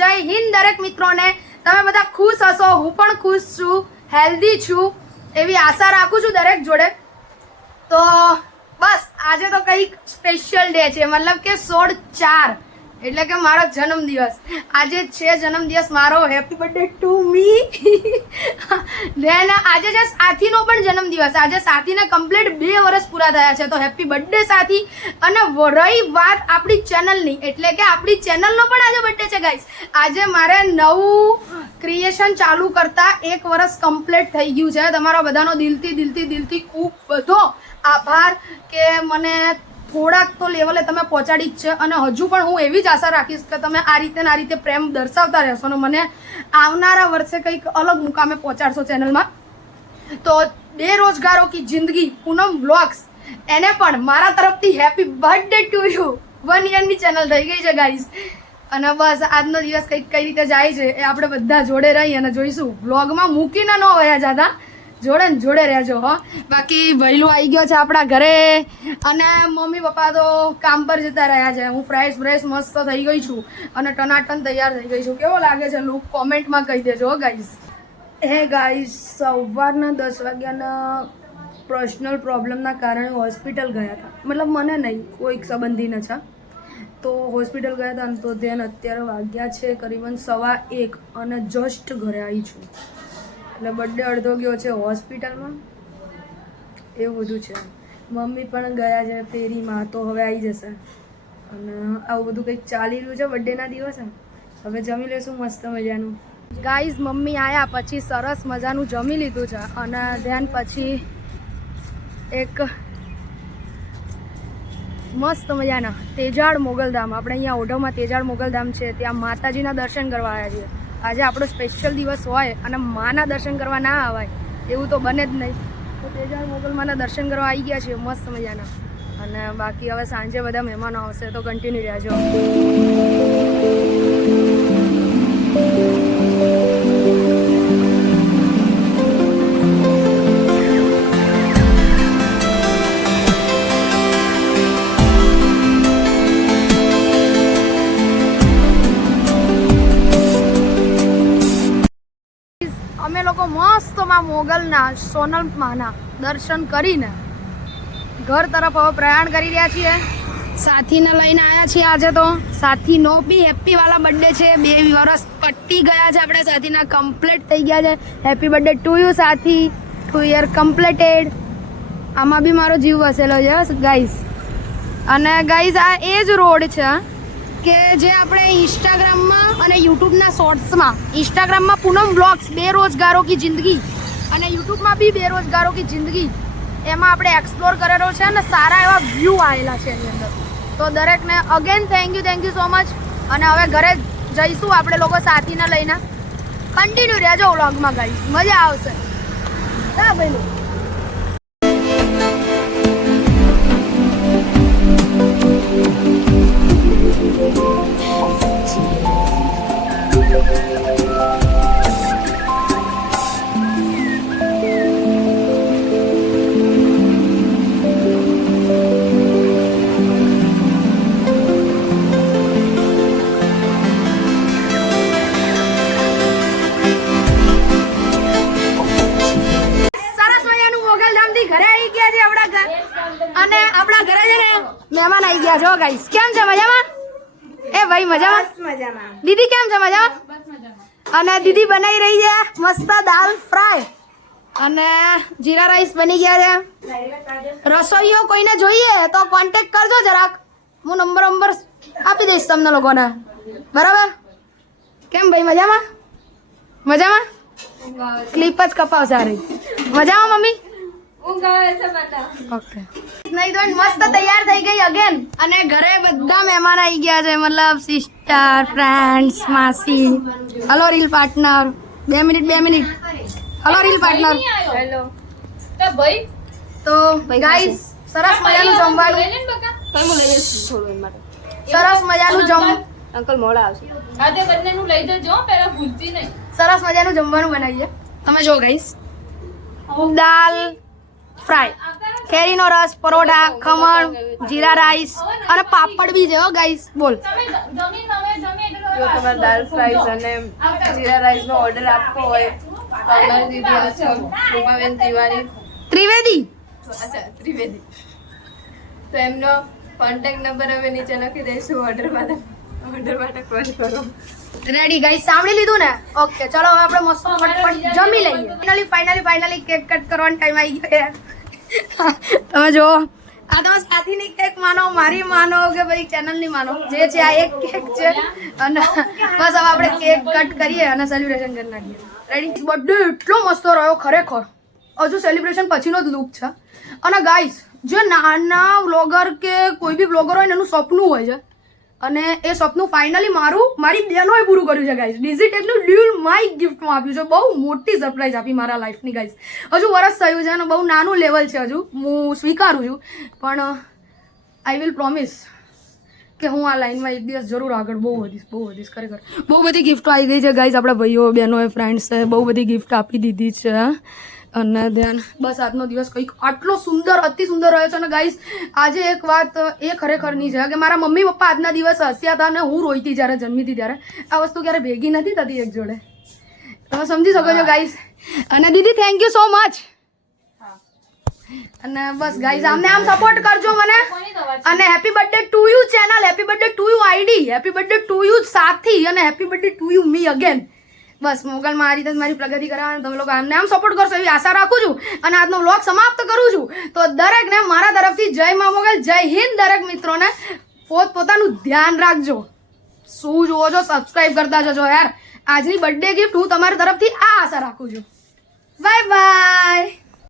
જય હિન્દ દરેક મિત્રોને. તમે બધા ખુશ હશો, હું પણ ખુશ છું, હેલ્ધી છું એવી આશા રાખું છું દરેક જોડે. તો બસ આજે તો કંઈક સ્પેશિયલ ડે છે, મતલબ કે 16/4 એટલે કે મારો જન્મદિવસ. આજે છે જન્મદિવસ મારો. Happy birthday to me. Then આજે છે સાથીનો પણ જન્મદિવસ. આજે સાથીને કમ્પ્લીટ 2 વર્ષ પૂરા થયા છે. તો હેપી બર્થડે સાથી. અને રહી વાત આપણી ચેનલની, એટલે કે આપણી ચેનલનો પણ આજે બર્થડે છે ગાઈસ. આજે મારે નવું ક્રિએશન ચાલુ કરતા 1 વર્ષ કમ્પ્લીટ થઈ ગયું છે. તમારા બધાનો દિલથી ખૂબ બધો આભાર કે મને થોડાક તો લેવલે તમે પહોંચાડી જ છે. અને હજુ પણ હું એવી જ આશા રાખીશ કે તમે આ રીતે પ્રેમ દર્શાવતા રહેશો અને મને આવનારા વર્ષે કંઈક અલગ મુકામે પહોંચાડશો ચેનલમાં. તો બેરોજગારો કી જિંદગી પૂનમ વ્લોગ્સ એને પણ મારા તરફથી હેપી બર્થડે ટુ યુ. 1 યરની ચેનલ થઈ ગઈ છે ગાઈઝ. અને બસ આજનો દિવસ કઈ રીતે જાય છે એ આપણે બધા જોડે રહી અને જોઈશું. વ્લોગમાં મૂકીને ન વયા જતા, જોડે ને જોડે રહેજો હો. બાકી ભૈલું આવી ગયો છે આપણા ઘરે અને મમ્મી પપ્પા તો કામ પર જતા રહ્યા છે. હું ફ્રેશ મસ્ત થઈ ગઈ છું અને ટનાટન તૈયાર થઈ ગઈ છું. કેવો લાગે છે લુક કોમેન્ટમાં કહી દેજો ગાઈઝ. હે ગાઈઝ, સવારના 10 વાગ્યાના પર્સનલ પ્રોબ્લેમના કારણે હોસ્પિટલ ગયા હતા. મતલબ મને નહીં, કોઈક સંબંધીને છે. તો હોસ્પિટલ ગયા હતા તો ધ્યાન અત્યારે વાગ્યા છે કરીબન 1:15 અને જસ્ટ ઘરે આવી છું. એટલે બર્થડે અડધો ગયો છે હોસ્પિટલમાં, એવું બધું છે. મમ્મી પણ ગયા છે ફેરીમાં, તો હવે આવી જશે. અને આવું બધું કંઈક ચાલી રહ્યું છે બર્થડેના દિવસે. હવે જમી લેશું મસ્ત મજાનું. ગાઈઝ, મમ્મી આવ્યા પછી સરસ મજાનું જમી લીધું છે અને ધ્યાન પછી એક મસ્ત મજાના તેજાળ મોગલધામ, આપણે અહીંયા ઓઢવમાં તેજાળ મોગલધામ છે, ત્યાં માતાજીના દર્શન કરવા આવ્યા છીએ. આજે આપણો સ્પેશિયલ દિવસ હોય અને માના દર્શન કરવા ના આવાય એવું તો બને જ નહીં. તો તેજાળ મોગલમાના દર્શન કરવા આવી ગયા છીએ મસ્ત મજાના. અને બાકી હવે સાંજે બધા મહેમાનો આવશે તો કન્ટિન્યુ રહેજો. અમે લોકો મસ્તમાં મોગલના સોનલ માના દર્શન કરીને ઘર તરફ હવે પ્રયાણ કરી રહ્યા છીએ. સાથીને લઈને આવ્યા છીએ આજે. તો સાથીનો બી હેપી વાલા બર્થડે છે. 2 વર્ષ પટી ગયા છે આપણે સાથીના, કમ્પ્લીટ થઈ ગયા છે. હેપી બર્થડે ટુ યુ સાથી. 2 યર કમ્પ્લીટેડ. આમાં બી મારો જીવ વસેલો છે ગાઈઝ. અને ગાઈઝ આ એ જ રોડ છે કે જે આપણે ઇન્સ્ટાગ્રામમાં અને યુટ્યુબના શોર્ટ્સમાં, ઇન્સ્ટાગ્રામમાં પૂનમ વ્લોગ્સ બેરોજગારો કી જિંદગી અને યુટ્યુબમાં બી બેરોજગારો કી જિંદગી, એમાં આપણે એક્સપ્લોર કરેલો છે અને સારા એવા વ્યૂ આવેલા છે એની અંદર. તો દરેકને again thank you so much. અને હવે ઘરે જઈશું આપણે લોકો સાથીને લઈને. કન્ટિન્યુ રહેજો વ્લોગમાં ગાઈસ, મજા આવશે. હા ભાઈ. ઘરે આવી ગયા છે આપણા ઘર. અને આપણા ઘરે છે ને મહેમાન આવી ગયા છો ગાઈસ. કેમ છે, મજામાં? એ ભાઈ મજામાં? દીદી કેમ છે, મજામાં? અને દીદી બનાવી રહી છે મસ્ત દાલ ફ્રાય અને જીરા રાઈસ બની ગયા છે. રસોઈઓ કોઈને જોઈએ તો કોન્ટેક્ટ કરજો જરાક, હું નંબર આપી દઈશ તમને લોકોને, બરાબર? કેમ ભાઈ, મજામાં? ક્લિપ જ કપાવશે આ રહી. મજામાં મમ્મી? ઓકે. નહીં તો મસ્ત તૈયાર થઈ ગઈ અગેન. અને ઘરે બધા મહેમાન આવી ગયા છે, મતલબ સિસ્ટર, ફ્રેન્ડ્સ, માસી. Hello reel partner. 2 minute. Hello reel partner. Hello. તો ભાઈ તો ગાઈસ સરસ મજાનું જમવાનું. સરસ મજાનું અંકલ મોડા આવશે. હા તે બંનેનું લઈ જજો પહેલા ભૂલતી નહીં. સરસ મજાનું જમવાનું બનાવીએ. તમે જો ગાઈસ, દાલ ફ્રાય કેરીનો રસ, પરોઠા, ખમણ, જીરા રાઈસ અને પાપડ બી છે હો ગાઈસ. બોલ જો તમારે દાલ ફ્રાઈઝ અને જીરા રાઈસ નો ઓર્ડર આપવો હોય તો અમારી દીદી છે રૂપાબેન તિવારી, ત્રિવેદી. અચ્છા ત્રિવેદી, તો એમનો કોન્ટેક્ટ નંબર અમે નીચે લખી દઈશું. ઓર્ડર માટે કોલ કરો. રેડી ગાઈસ, સાંભળી લીધું ને? ઓકે, ચલો હવે આપણે મસ્ત ફટફટ જમી લઈએ. ફાઇનલી કેક કટ કરવાનો ટાઈમ આવી ગયો યાર. તમે જો આ તમે સાથીની કેક માનો, મારી માનો કે ભાઈ ચેનલની માનો, જે છે આ એક કેક છે. અને બસ હવે આપણે કેક કટ કરીએ અને સેલિબ્રેશન કરી નાખીએ. રેડી? બર્થડે એટલો મસ્ત રહ્યો ખરેખર. હજુ સેલિબ્રેશન પછીનો જ લુક છે. અને ગાઈસ, જે નાના વ્લોગર કે કોઈ બી વ્લોગર હોય ને એનું સપનું હોય છે, અને એ સપનું ફાઇનલી મારી બહેનોએ પૂરું કર્યું છે ગાઈસ. ડિજિટલ ડ્યુલ માય ગિફ્ટમાં આપ્યું છે. બહુ મોટી સરપ્રાઈઝ આપી મારા લાઈફની ગાઈસ. હજુ વરસ થયું છે અને બહુ નાનું લેવલ છે, હજુ હું સ્વીકારું છું, પણ આઈ વિલ પ્રોમિસ કે હું આ લાઈનમાં એક દિવસ જરૂર આગળ બહુ વધીશ ખરેખર. બહુ બધી ગિફ્ટો આવી ગઈ છે ગાઈસ. આપણા ભાઈઓ બહેનોએ ફ્રેન્ડ્સે બહુ બધી ગિફ્ટ આપી દીધી છે. અને ધ્યાન બસ આજનો દિવસ કંઈક આટલો સુંદર, અતિ સુંદર રહ્યો છે. અને ગાઈસ, આજે એક વાત એ ખરેખરની છે કે મારા મમ્મી પપ્પા આજના દિવસ હસ્યા હતા અને હું રોઈતી જ્યારે જન્મી હતી ત્યારે. આ વસ્તુ ક્યારે ભેગી નથી થતી એક જોડે. તમે સમજી શકો છો ગાઈસ. અને દીદી થેન્ક યુ સો મચ. અને બસ ગાઈસ, આમને આમ સપોર્ટ કરજો મને. અને happy birthday to you channel, happy birthday to you ID, happy birthday to you સાથી, અને happy birthday to you me again. બસ મોગલમાં આ રીતે મારી પ્રગતિ કરાવવાની, તમે લોકો આમને આમ સપોર્ટ કરશો એવી આશા રાખું છું. અને આજનો વ્લોગ સમાપ્ત કરું છું. તો દરેકને મારા તરફથી જય મા મોગલ, જય હિન્દ. દરેક મિત્રોને પોતાનું ધ્યાન રાખજો. શું જુઓ છો, સબસ્ક્રાઇબ કરતા જજો યાર. આજની બર્થડે ગિફ્ટ હું તમારી તરફથી આ આશા રાખું છું. Bye bye.